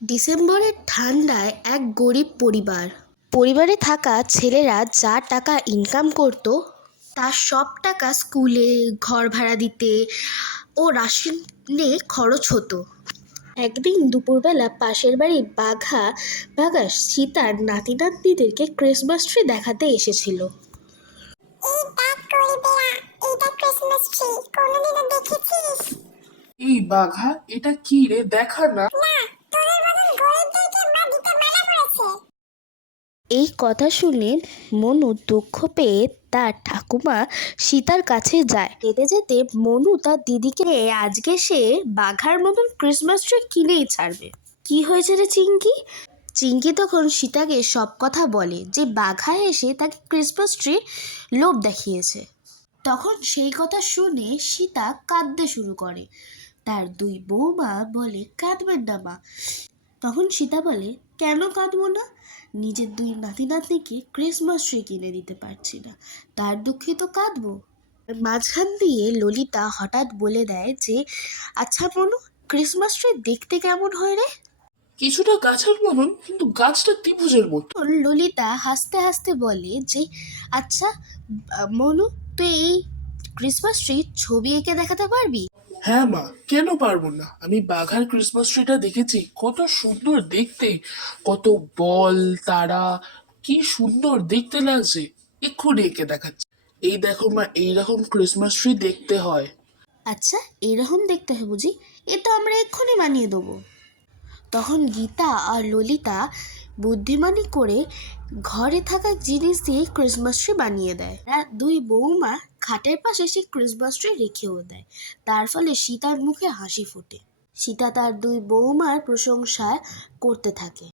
ডিসেম্বরের ঠান্ডায় এক গরিব পরিবারে থাকা ছেলেরা যা টাকা ইনকাম করত তার সব টাকা স্কুলে, ঘর ভাড়া দিতে ও রাশনে খরচ হতো। একদিন দুপুরবেলা পাশের বাড়ি বাঘা সীতার নাতি নাতনিদেরকে ক্রিসমাস ট্রি দেখাতে এসেছিল। এই বাঘা, এটা কি রে? দেখা না। এই কথা শুনে মনু দুঃখ পেয়ে তার ঠাকুমা সীতার কাছে যায়। যেতে যেতে মনু তার দিদিকে আজকে সে বাঘার মতন ক্রিসমাস ট্রি কিনেই ছাড়বে। কি হয়েছে রে চিঙ্কি? চিঙ্কি তখন সীতাকে সব কথা বলে যে বাঘা এসে তাকে ক্রিসমাস ট্রি লোভ দেখিয়েছে। তখন সেই কথা শুনে সীতা কাঁদতে শুরু করে। তার দুই বৌমা বলে, কাঁদবেন না মা। তখন সীতা বলে, কেন কাঁদবো না? নিজের দুই নাতি নাতনিকে ক্রিসমাস ট্রি কিনে দিতে পারছি না, তার দুঃখে তো কাঁদবো। মাঝখান দিয়ে ললিতা হঠাৎ বলে দেয় যে, আচ্ছা মনু, ক্রিসমাস ট্রি দেখতে কেমন হয় রে? কিছুটা গাছের মতন, কিন্তু গাছটা ত্রিভুজের মতো। ললিতা হাসতে হাসতে বলে যে, আচ্ছা মনু, তুই এই ক্রিসমাস ট্রি ছবি এঁকে দেখাতে পারবি? হ্যাঁ মা, কেন পারবো না? আমি বাঘার ক্রিসমাস ট্রিটা দেখেছি, কত সুন্দর দেখতে, কত বল তারা, কি সুন্দর দেখতে লাগছে। এক্ষুনি এঁকে দেখাচ্ছি। এই দেখো মা, এইরকম ক্রিসমাস ট্রি দেখতে হয়। আচ্ছা, এরকম দেখতে হয় বুঝি? এ তো আমরা এক্ষুনি বানিয়ে দেবো। তখন গীতা আর ললিতা বুদ্ধিমানি করে ঘরে থাকা জিনিস দিয়ে ক্রিসমাস ট্রি বানিয়ে দেয়। দুই বৌমা খাটের পাশে সেই ক্রিসমাস ট্রি রেখেও দেয়। তার ফলে সীতার মুখে হাসি ফোটে। সীতা তার দুই বৌমার প্রশংসা করতে থাকে।